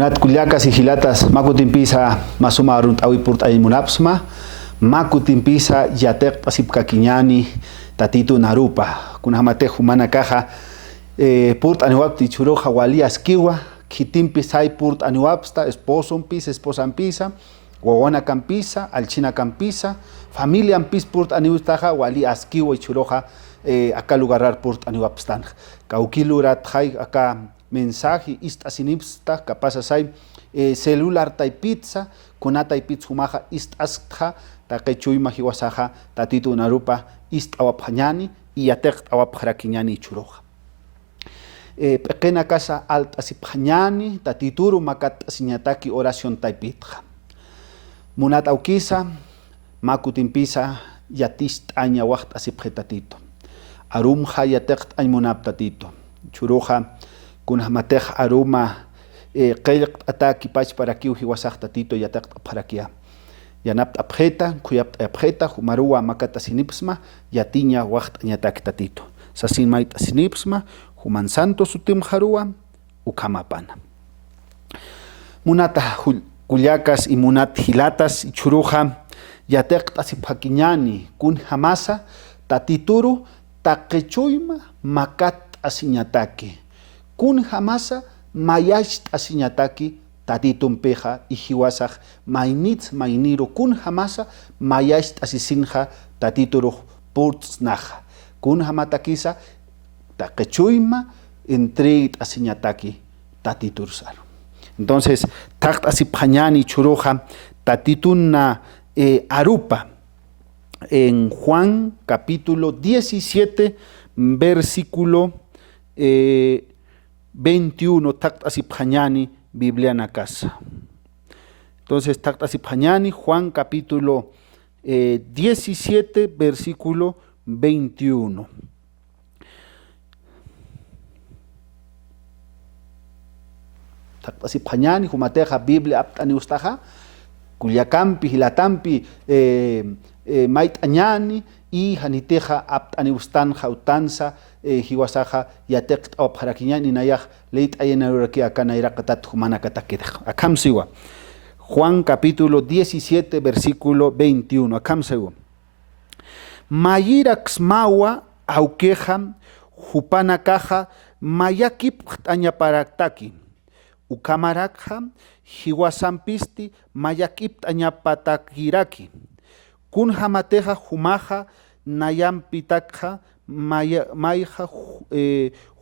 Munat kullakas y hilatas makutimpisa masuma arunt awi purt ay munapsma makutimpisa yatek pasipkakiñani tatitu narupa kunhamate humana caja purt aniwapti churoja wali askiwa kitimpi sai purt aniwapsta esposo pisa esposan pisa wawana campisa alchina campisa familia pis purt aniwstaja wali askiwa churoja acá lugarar purt aniwapstan kaukilurat hay acá mensaje istasinipsta capaz hay celular tai pizza kunata y pizza humaja istastja takechuy mahiwasaja tatitu narupa istawaphañani y atek awapjarakiñani churoja pequena casa alta siphañani tatituru makat siñataki oración taipitja munat aukisa makutimpisa yatist aña wacht asipjetatito arumja yatek añmunap tatito churoja kunahmatej aruma qeyq ataki pach para kiu hiwasaj tatito yatek para kia yanap abjeta kuyap abjeta humarua makata sinipsma yatiña wacht añatak tatito sasin mait sinipsma human santo sutim harua ukamapana munata kullakas y munat hilatas y churuja yatek asiphakiñani kun hamasa tatituru taqechuyma makat asiñataki kun hamasa mayash asiñataki tatitum peja y hiwasaj mainit mainiro kun hamasa mayash asisinja tatituru purtsnaja kun hamatakisa taqechuyma entre asiñataki tatitursaro. Entonces takt asiphañani churuja tatituna arupa en Juan capítulo 17 versículo 21 takt asiphañani Biblia casa. Entonces takt asiphañani Juan capítulo 17 versículo 21. Takt asiphañani humateja Biblia aptani ustaja kullakampi hilatampi mait añani y haniteja aptani ustaanja utansa hiwasaja yatek awapjarakiñani nayaj leit ayenaruraki akana iraqatat humana katakidaj akamsiwa Juan capítulo 17 versículo 21 akamsiwa mayirax mawa auqueja hupana caja mayakip añaparaktaki ukamarakha hiwasampisti mayakip añapatakiraki kun hamateja humaja nayampitakja mayja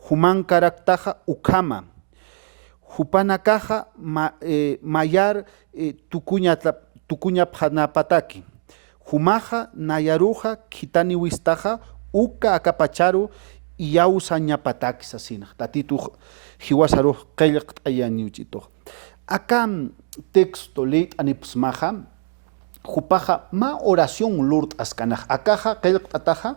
humankaraktaja ukama hupanakaja mayar tukuña phanapataki humaja nayaruja kitani wistaja uka akapacharu yausañapataki sasina tatitu hiwasaru qeyq ayaniuchito acá texto leit anipsmaja jupaja ma oración lurt askanaj akaja qeyq ataja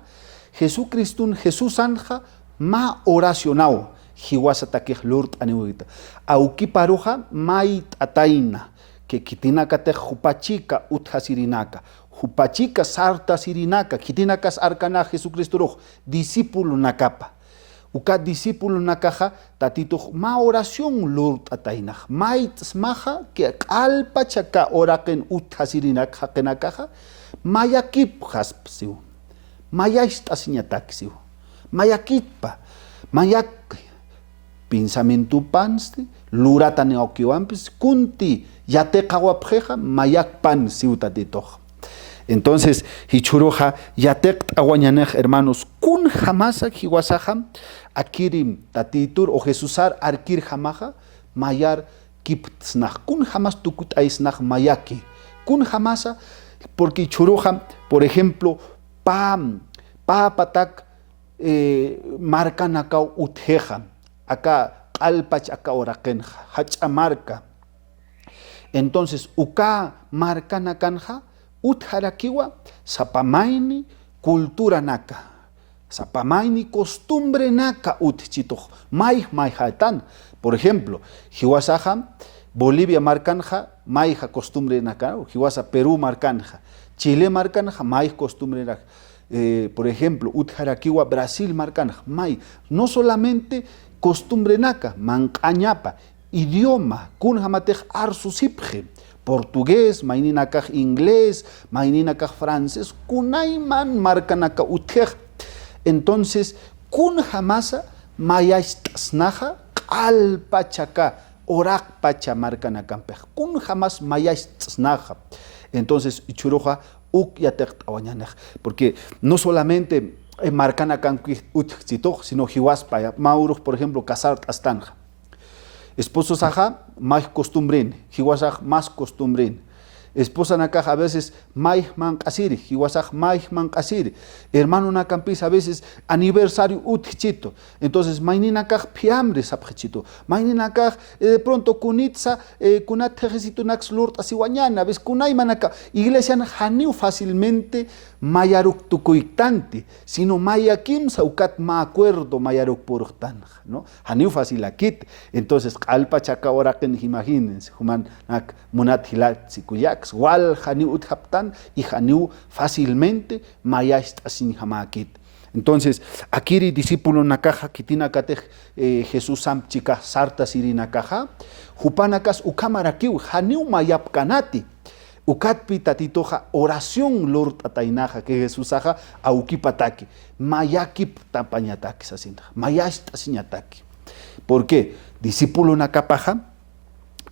Jesucristun Jesús anja ma oracionao hiwasataki lurt aniwita auki paruja mait ataina que kitinakate jupachika uthasirinaka jupachika sarta sirinaka kitinakas arkana Jesucristo discípulo nakapa uka discípulo nakaja tatito ma oración lurt ataina mait smaja que alpachaka oraken uthasirinaka kenakaja mayakip haspsiu mayash asiñataxiu mayakitpa mayak pensamiento pansti lurata neokiwampis kunti yateqawapjeja mayakpan siutatitoja. Entonces hichuruja yatek aguañanej hermanos kun jamasa hiwasaja akirim tatitur o Jesusar arkir jamaja mayar kiptsnaj kun jamas tukut aisnaj mayaki kun jamasa porque churuja por ejemplo patak marca utjeja acá alpach acá orakenja hachamarca entonces uka marca nakanja utharakiwa sapamaini cultura naka sapamaini costumbre naka utchito mai hatan por ejemplo hiwasaja Bolivia marcanja maija costumbre naka hiwasa Perú marcanja Chile marcanja mai costumbre naka por ejemplo utharakiwa Brasil marcanja mai no solamente costumbre naka manqañapa idioma, kun hamatej arsusipje, portugués, maininakaj inglés, maininakaj francés, kunayman markanaka utej. Entonces, kun hamasa mayastasnaja alpachaka, orak pacha markanakampej, kun jamás mayastasnaja. Entonces, ichuroja uk yatek awañanej, porque no solamente marcanakan utjitoj, sino jiwaspaya, mauroj, por ejemplo, casar astanja. Esposos ajá, más costumbrin, jiwasaj más costumbrin. Esposa nakaj a veces más man kasiri, jiwasaj más man kasiri. Hermano nakampis a veces aniversario utchito. Entonces maini nakaj piambre sapchito. Maini nakaj de pronto kunitza kunat tejesitu nax lurt asiwañana, ves kunay manaka. Iglesia haniu fácilmente mayaruk tukuitante, sino mayakim saukat ma acuerdo mayaruk portan, ¿no? Haniu fácil akit. Entonces alpa chaka oraken imagínense, human nak munat hilat sikuyak wal haniu uthaptan y haniu fácilmente mayast asin hamakit. Entonces, akiri discípulo nakaja kitina katej Jesús sam chica sarta siri nakaja, hupanakas ukamarakiu haniu mayap kanati. Ukatpi tatitoja oración lord atainaja que Jesús aja aukipataki mayakip tapañataki sasinja mayasta siñataki. ¿Por qué? Discípulo nakapaja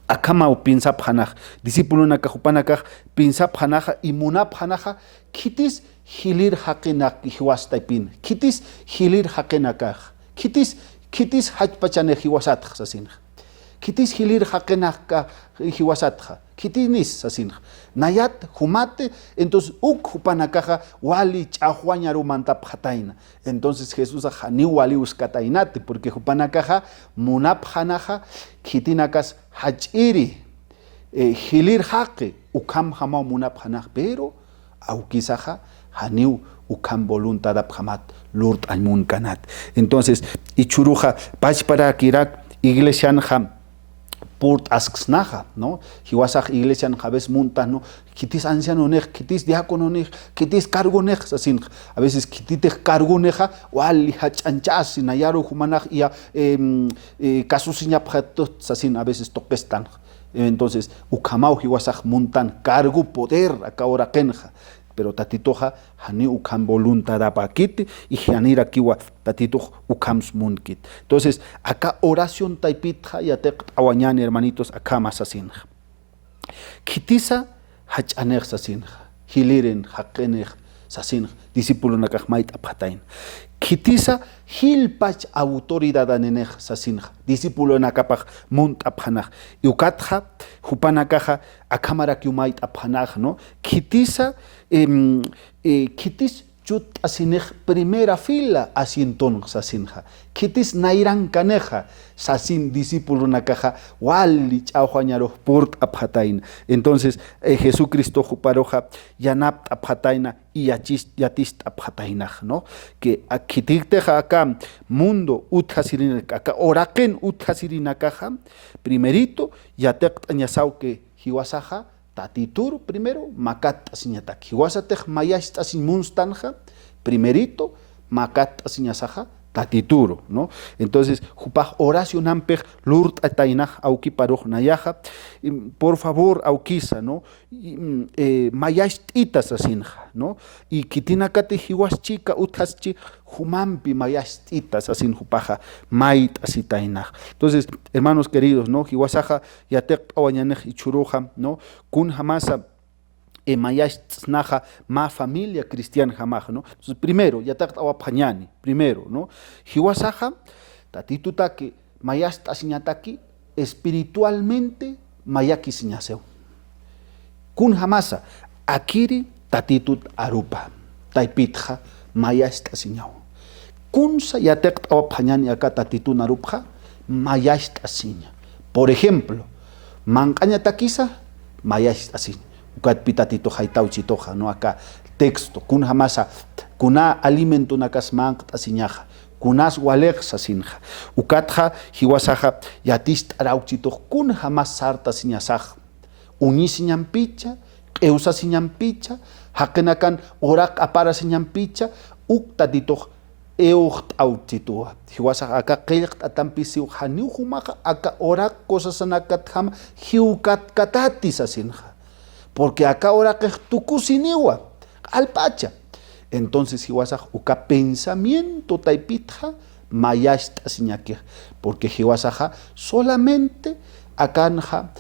akama o pinsap hanaj discípulo nakajupanakaj pinsap hanaja y munap hanaja kitis hilir hakenak hiwastaipin kitis hilir hakenakaj kitis hachpachane hiwasatja sasinja kitis hilir hakenaka hiwasatja kitinis sasinja nayat humate entonces hupanakaja wali chahuañaru mantap hataina. Entonces Jesús ajani wali uskatainate porque hupanakaja munap hanaja kitinakas hachiri hilir hake ukam hama munap hanaj pero aukisaja haniu ukam voluntad abhamat lurt almun kanat. Entonces ichuruja pachpara kirak iglesianja port asksnaja, ¿no? Hiwasaj iglesia jabes munta, ¿no? Kitis anciano nej, kitis diácono nej, kitis cargo nej, asin. A veces kititej cargo neja, wali hachanchas, sinayaru humanaj ya casusiña pjatot, asin a veces toquestan. Entonces, ukamau hiwasaj muntan cargo poder acá ahora kenja. Pero tatitoja hani ukam voluntad apakit y janira kiwa tatito ukams munkit. Entonces, acá oración taipitja y atek awañan hermanitos acá más asinja. Kitisa hachanej sasinja, hiliren hakenej sasinja, discípulo nakajmait apatain. Kitisa hilpach autoridad anenej sasinja, discípulo nakapaj munt aphanaj. Yukatja hupanakaja akamara kiumait aphanaj, ¿no? Kitisa kitis chut asinej primera fila asienton sasinja. Kitis nairan kaneja sasin discípulo nakaja wali chaujañaro port aphatain. Entonces Jesucristo juparoja yanap aphataina y yatist aphatainaj, ¿no? Que akitikteja acá mundo uthasirin acá oraken uthasirinakaja primerito yatek añasau que hiwasaja tatitur primero makat asiñatak hiwasatej mayast asin munstanja primerito makat asiñasaja tatituro, ¿no? Entonces jupaj oración ampej lurt atainaj auki paroj nayaja por favor aukisa, ¿no? Mayast itas asinja, ¿no? Y kitinakate hiwas chica utaschi humampi mayast itas asin jupaja mait asitainaj. Entonces hermanos queridos, ¿no? Hiwasaja yatek awañanej ichuroja, ¿no? Kun hamasa mayasnaja ma familia cristiana jamás, ¿no? Entonces primero yatak awapañani primero, ¿no? Hiwasaja tatituta que mayast asiñataki espiritualmente mayaki siñaseu kun hamasa akiri tatitut arupa taipitja mayast asiñau kunsa yatak awapañani acá tatitun arupja mayast asiña. Por ejemplo mancaña taquisa mayast asiña ukat pitatito haitau chitoja, ¿no? Acá texto kun hamasa kuna alimento nakas manq asiñaja kunas walex asinja ukatja hiwasaja yatist arauchito kun hamas sarta siñasaj uni siñampicha eusa siñampicha hakenakan orak apara siñampicha uk tatito eucht autitua. Hiwasaj acá qilq atampisiu haniu humaja acá ora cosas anakat ham hiukat katatis asinja. Porque acá ora que tukusiniwa alpacha. Entonces hiwasaj uka pensamiento taipitja mayashta siñaki. Porque hiwasaja solamente acanja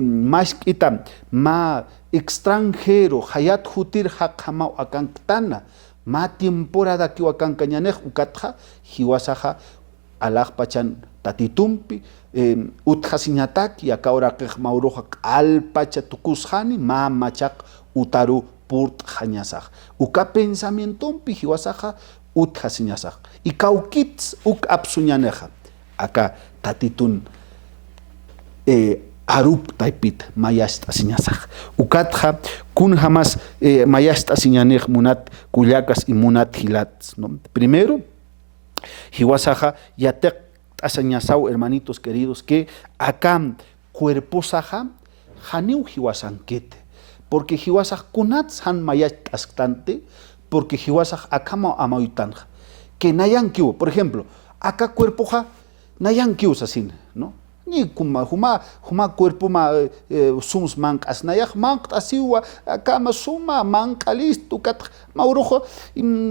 más quitam ma extranjero hayat hutir hakama akanktana ma temporada que wakan kañanej ukatja hiwasaja alaj pachan tatitumpi utja siñataki acá ora que mauroja alpacha tukushani ma machak utaru purt hañasaj uka pensamientompi hiwasaja utja siñasaj y kaukits uk apsuñaneja acá tatitun arup taipit mayasta siñasaj ukatja kun jamás mayasta siñanej munat kullakas y munat hilats, ¿no? Primero hiwasaja yatek asañasau hermanitos queridos que acá cuerpo saja janiu hiwasankete porque hiwasaj kunats han mayastas tante porque hiwasaj akama amaitanja que nayan kiu por ejemplo acá cuerpo ja nayan kiu sasin, ¿no? Ni huma cuerpo ma sums mank asnayak mank asiwa kama suma mank listo kat maurojo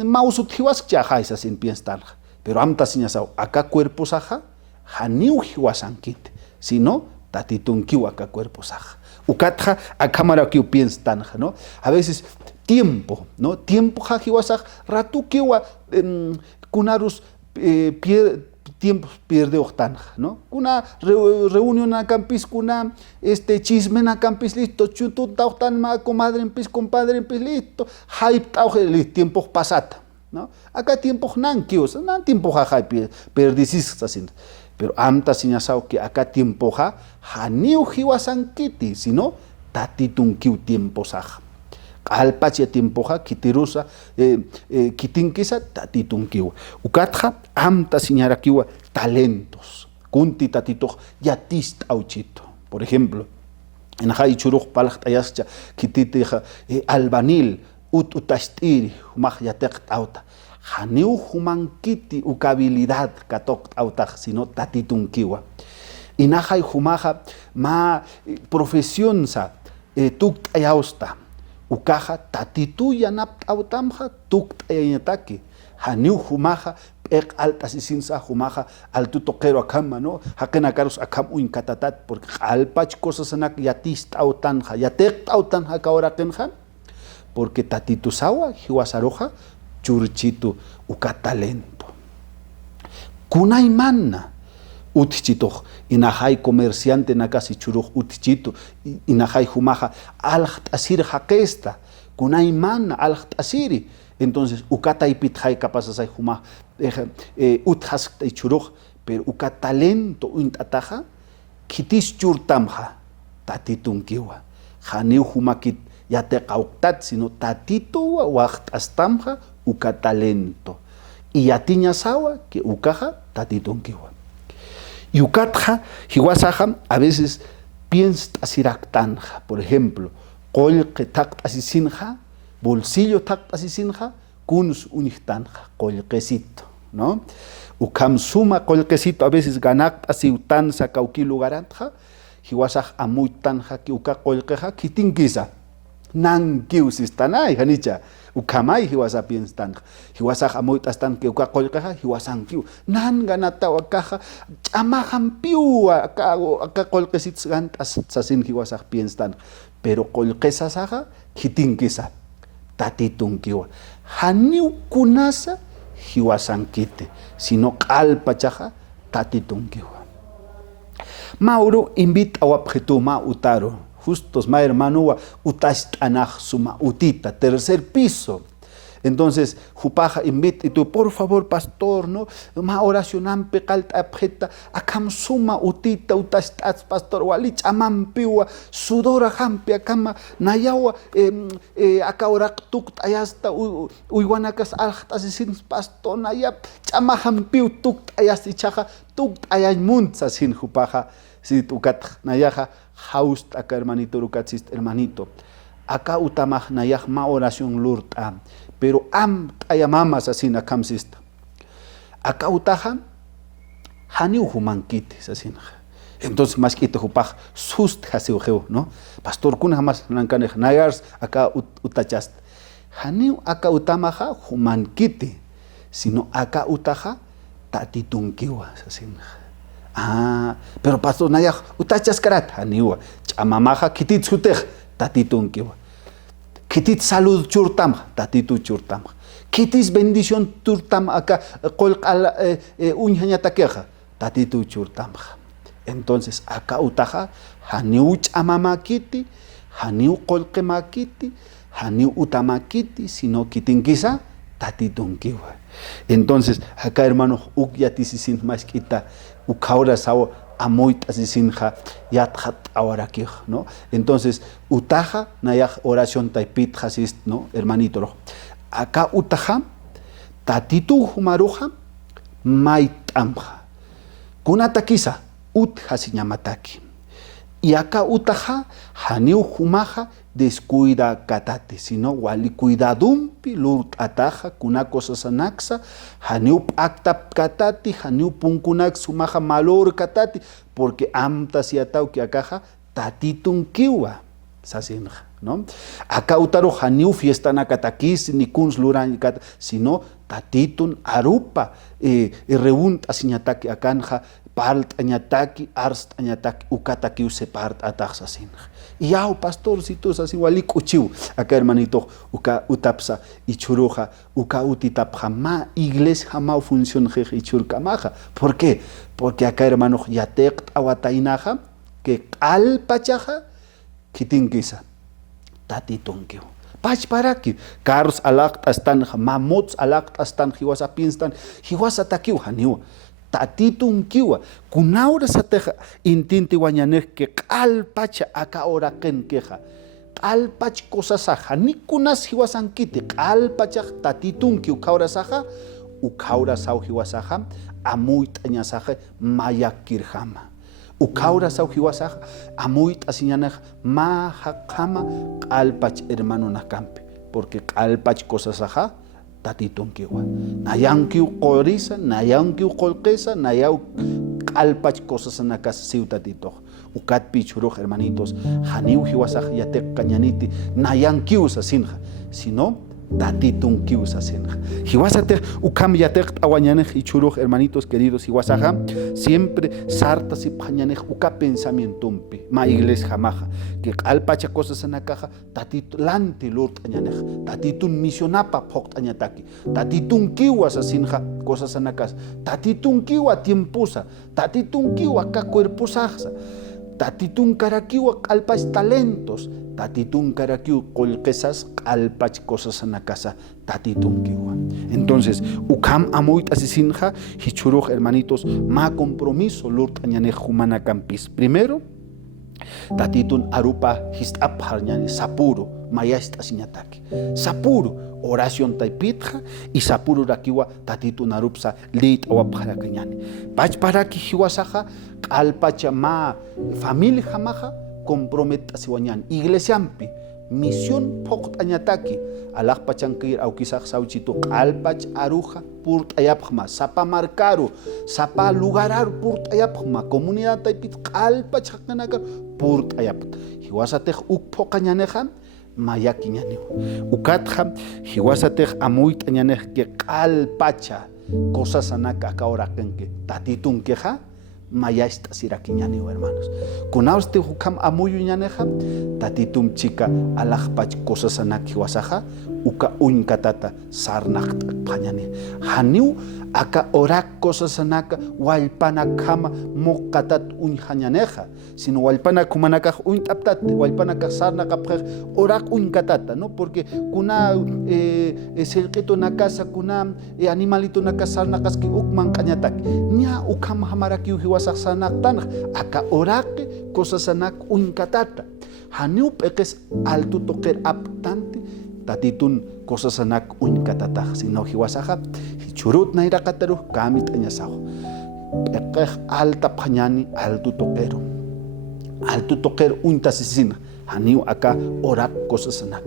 mausut hiwas chaja sin pienstan pero amta siñasau acá cuerpo saja haniu hiwasankit sino tatitun kiwa acá cuerpo saja ukatja a cámara que pienstan, ¿no? A veces tiempo, ¿no? Tiempo ja hiwasaj ratu kiwa kunarus tiempo pierde octanja, ¿no? Una reunión a campis, una chisme a campis listo, chutu tautan ma comadre en pis, compadre en pis listo, hype tauge tiempo pasata, ¿no? Acá tiempo nan kios, nan tiempo ja hype perdicis así. Pero amta siñasao que acá tiempo ja niu hiwasankiti, sino tatitun kiu tiempo saja. Alpache tiempoja kitirusa kitinkisa tatitun kiwa ukatja amta siñara kiwa talentos kunti tatito yatist auchito por ejemplo en hay churuj palaj tayascha kititija albanil utastiri humaj yatek auta janiu humankiti ukabilidad katok auta sino tatitun kiwa inajay humaja ma profesión sa tukt ayausta ukaja tatitu yanap autamja tukt ayataki haniu humaja ek alta sisinsa humaja altu toquero akama no hakena karos akam uin katatat porque alpach cosas anak yatist autanja yatek autanja kaora kenja porque tatitu sawa hiwasaroja churchitu uka talento kunay manna utchito inajay comerciante nakasi churuj utchito inajay humaja alht asir jaquesta kunay man alht asiri entonces ukata ipitjay capasasay humaj utjas churuj pero uka talento uintataja kitis churtamja tatitun kiwa janiu humakit yate qauktat sino tatitu wacht astamja uka talento y yatiña sawa que ukaja tatitun kiwa Yukatja, hiwasaja, a veces piensa asiraktanja, por ejemplo, colque takt asisinja, bolsillo takt asisinja, kunus unichtanja, colquecito, ¿no? Ukam suma colquecito, a veces ganak asiutanza cauki lugaranja, hiwasaj amuitanja ki uka colqueja, kitinkiza, nankiusistanay, hanicha. Ukamay hiwasa pienstan hiwasa amoit astan que uka colcaja hiwasan kiu nan ganata wakaja chamajan piu acá colquesits gantas sasin hiwasa pienstan pero colquesa saja hitinkisa tatitun kiwa haniu kunasa hiwasan kite sino qalpachaja tatitun kiwa Mauro invita a wapjetuma utaro justos ma hermano utast anaj suma utita tercer piso entonces jupaja invita y tú por favor pastor no ma oración ampe calta abjeta akam suma utita utast pastor walich amampiwa sudora hampe akama nayawa akaorak tukt ayasta uiguanakas alht asisin pastor nayap chama hampiu tukt ayast ichaja tukt ayay muntsa sin jupaja si tukat nayaja haust acá hermanito rukatsist hermanito acá utamaj nayaj ma oración lurta pero am ayamamas así nakamsista acá utaja haniu humanquite sasinja. Entonces más que te jupaj sust hasiujeu, ¿no? Pastor kuna jamás nancanej nayars acá utachast. Haniu acá utamaja humanquite, sino acá utaja tatitunkiwa sasinja. Pero pastor nayaj utachas karat haniwa chamamaja kitit sutej tatitunkiwa. Kitit salud churtam tatitu churtam. Kitis bendición turtam acá kolqal unhañatakeja tatitu churtam. Entonces acá utaja haniu chamamakiti, haniu kolqemakiti, haniu utamakiti, sino kitinkisa tatitunkiwa. Entonces acá hermanos ukyatisisin más quita ukaura sawo amoit asisinja yatjat awarakij, ¿no? Entonces utaja nayaj oración taipit jasis, ¿no? Hermanito, acá utaja tatitu humaruja maitamja kunatakisa ut hasiñamataki. Y acá utaja haniu humaja descuida katate, sino wali cuidadumpi lurt ataja kuna cosa sanaxa, haniu actap katati, haniu punkunak sumaja malor katati, porque amta siatau que acaja tatitun kiwa sasinja, ¿no? Acá utaro haniu fiesta nakatakis ni kuns luran kat, sino tatitun arupa reunt asiñataki akanja part añataki, arst añataki, ukataki use part ataxa sinja. Y ya, pastor, si tú así walik uchiu, acá hermanito, uka utapsa y churuja, uka utitapja, ma iglesia jama función jeje y churkamaja. ¿Por qué? Porque acá hermano yatek awatainaja, que alpachaja, kitinkisa, tatitunkiu. Pach paraki, carros alakt astan, mamuts alakt astan, hiwasa pinstan, hiwasa takiu haniu. Tatitun kiwa, kunaura sateja intinti wañanej que kalpacha acá ora ken queja. Kalpach cosasaja, ni kunas hiwasankiti, kalpachaj tatitun kiu kaura saja, ukaura sau hiwasaja, amuit añasaje mayakirjama. Ukaura sau hiwasaja, amuit asiñanej majakama, kalpach hermano nakampe, porque kalpach cosasaja, tatitunkiwa. Nayankiu qorisa, nayankiu kolqesa, nayau kalpach cosas anakas siutatito. Ukat pichuruj hermanitos, haniu hiwasaj yatek kañaniti, nayankiu sasinja, sino tatitunkiu sasinja. Hiwasate ukam yatek awañanej ichuruj hermanitos queridos, hiwasaja siempre sartas y pañanej uka pensamientumpi, ma iglesia jamaja, que kalpacha cosas anakaja, tatitlanti lurt añanej, tatitun misionapa pokt añataki, tatitun kiwa sasinja cosas anakas, tatitun kiwa tiempusa, tatitun kiwa ka cuerpusaja, tatitun karakiwa kalpach talentos, tatitun karakiu kolqesas kalpach cosas anakasa tatitun kiwa. Entonces ukam amuit asisinja hichuruj hermanitos ma compromiso lurt añanej humana campis. Primero tatitun arupa histap harñani sapuro mayast asiñataki. Sapuro oración taipitja y sapuro rakiwa tatitun arupsa lit awapjara kañani. Pach paraki hiwasaja kalpacha ma familia jamaja comprometa siwañan iglesiampi misión pokt añataki alaj pachankir aukisaj sauchito kalpach aruja purt ayapjma sapa marcaru sapa lugarar purt ayapjma comunidad taipit kalpach hakanaka purt ayapt hiwasatej ukpoq añanejan mayaki ñaniw ukatja hiwasatej amuit añanej que kalpacha cosas anaka akaorakenke tatitun-keja mayasta sirakiñaniw hermanos. Kunauste hukam amuyu ñaneja tatitum chica alajpach cosas anaki wasaja uka unkatata sarnaqta pañani. Haniu aka orak cosas anaka walpana kama mokatat unhañaneja sino walpana kumanakaj untaptat walpanaka sarnaqapaj orak unkatata, ¿no? Porque kuna selqito nakasa kuna animalito nakasa sarnaqaski ukman kañatak ña ukam hamarakiu hiwasaq sanaqtanaj aka oraqi cosas anak unkatata haniu peques altu toqer aptante tatitun cosas anak unkatataj sino hiwasaja churut nairaqataru kamit añasajo peqej alta pañani altu toqero untasisina haniu acá orak cosas anak.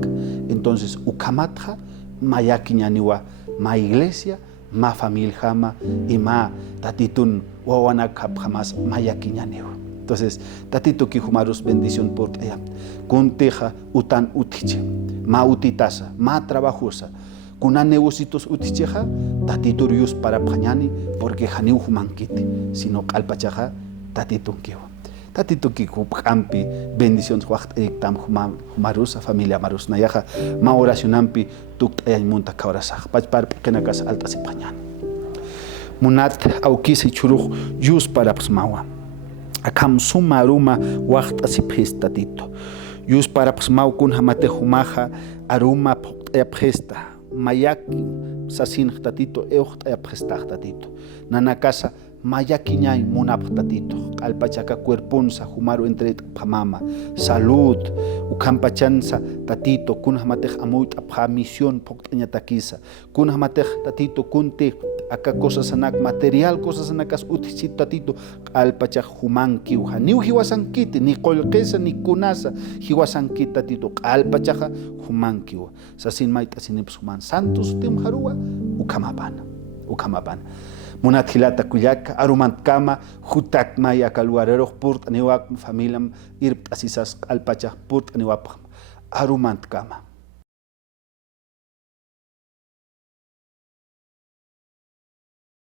Entonces ukamatja mayaki ñaniwa ma iglesia ma familia jama y ma tatitun wawana kap jamás mayaquiñaneo. Entonces, tatito que humarus bendición por ella. Kunteja utan utiche, ma utitasa, ma trabajosa. Kuna negocios uticheja, tatito rius para pañani, porque janiu humankiti, sino calpachaja, tatito kiwa. Tatito que campi bendición huacht tam humarusa, familia marus nayaja, ma oracionampi tukt ayay munta kaurasaj, pachpar kenakas alta si pañani. Munat aukisi churuj yus para psmawa. Akam sumaruma wacht asip tatito. Yus para psmaw kun hamate humaja aruma pesta. Mayaki sasin tatito eucht tatito. Nanakasa mayaki ñay munap tatito. Alpachaca cuerpunsa humaru entre pamama. Salud ukampachansa tatito kun hamate amuit apha misión poktaña takisa. Kun hamate tatito kunte acá cosas sanak material, cosas sanakas utichit tatito alpacha humanki uja ni hiwasankiti ni kolkesa ni kunasa hiwasankiti tatito alpacha humanki uja sasin maita sinips human santos tim harua ukamapana munathilata kuyaka arumant kama hutak maya kalwarero purt niwak familiam irp asisas alpacha purt niwap arumant kama